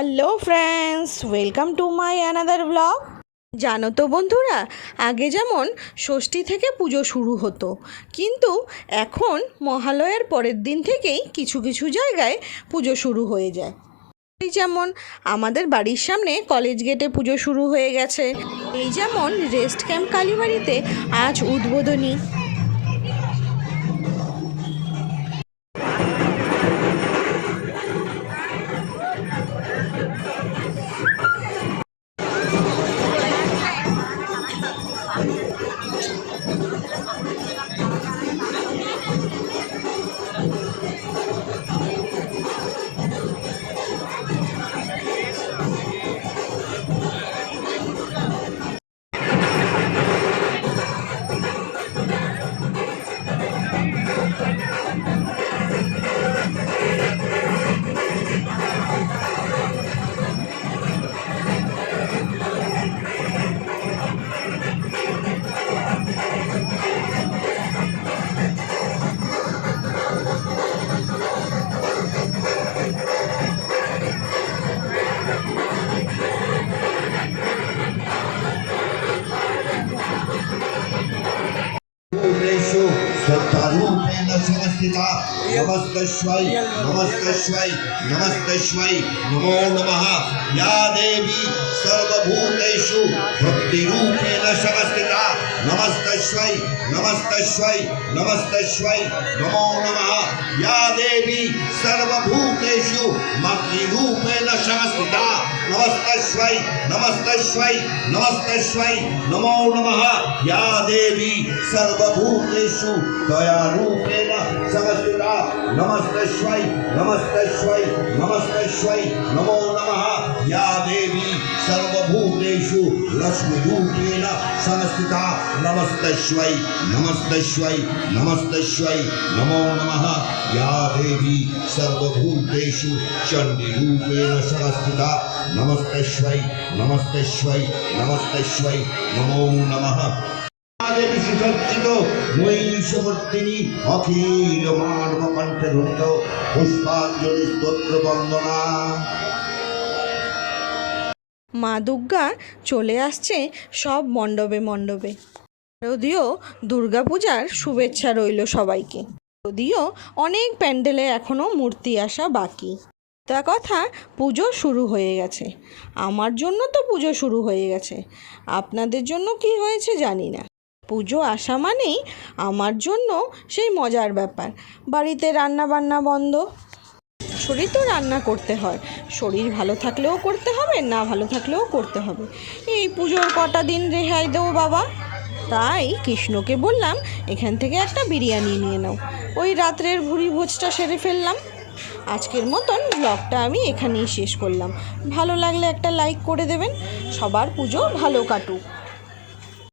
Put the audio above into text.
Hello friends, welcome to my another blog. জানো তো বন্ধুরা, আগে যেমন ষষ্ঠী থেকে পুজো শুরু হতো, কিন্তু এখন মহালয়ার পরের দিন থেকেই কিছু কিছু জায়গায় পুজো শুরু হয়ে যায়। এই যেমন আমাদের বাড়ির সামনে কলেজ গেটে পুজো শুরু হয়ে গেছে। এই যেমন রেস্ট ক্যাম্প কালীবাড়িতে আজ উদ্বোধনী। श्रद्धारूपेण समस्थिता नमस्तस्मै नमस्तस्मै नमस्तस्मै नमो नमः या देवी सर्वभूतेषु भक्तिरूपेण समस्थिता नमस्तस्मै नमस्तस्मै नमस्तस्मै नमो नमः या देवी सर्वभूतेषु भक्तिरूपेण समस्थिता नमस्तस्मै नमस्तस्मै नमस्तस्मै नमो नमः या देवी सर्वभूतेषु दयारूपेण समस्थिता नमस्तस्मै नमस्तस्मै नमस्तस्मै नमो नमः या देवी सर्वभूतेषु लक्ष्मीरूपेण समस्थिता नमस्तस्मै नमस्तस्मै नमस्तस्मै नमो नमः या देवी सर्वभूतेषु चण्डीरूपेण समस्थिता नमस्तस्मै नमस्तस्मै नमस्तस्मै नमो नमः देवी सुसज्जित মহিষমর্দিনী অখিল মানব কণ্ঠে ধ্বনিত পুষ্পাঞ্জলি স্তোত্র বন্দনা। মা দুর্গা চলে আসছে সব মণ্ডপে মণ্ডপে। যদিও দুর্গাপূজার শুভেচ্ছা রইল সবাইকে। যদিও অনেক প্যান্ডেলে এখনও মূর্তি আসা বাকি। তা কথা, পুজো শুরু হয়ে গেছে। আমার জন্য তো পুজো শুরু হয়ে গেছে, আপনাদের জন্য কি হয়েছে জানি না। পুজো আসা মানেই আমার জন্য সেই মজার ব্যাপার। বাড়িতে রান্না বান্না বন্ধ। শরীর তো রান্না করতে হয়, শরীর ভালো থাকলেও করতে হবে, না ভালো থাকলেও করতে হবে। এই পুজোর কটা দিন রেহাই দেবো বাবা। তাই কৃষ্ণকে বললাম এখান থেকে একটা বিরিয়ানি নিয়ে নাও, ওই রাত্রের ভুড়ি ভোজটা সেরে ফেললাম। আজকের মতন ব্লগটা আমি এখানেই শেষ করলাম। ভালো লাগলে একটা লাইক করে দেবেন। সবার পুজো ভালো কাটুক।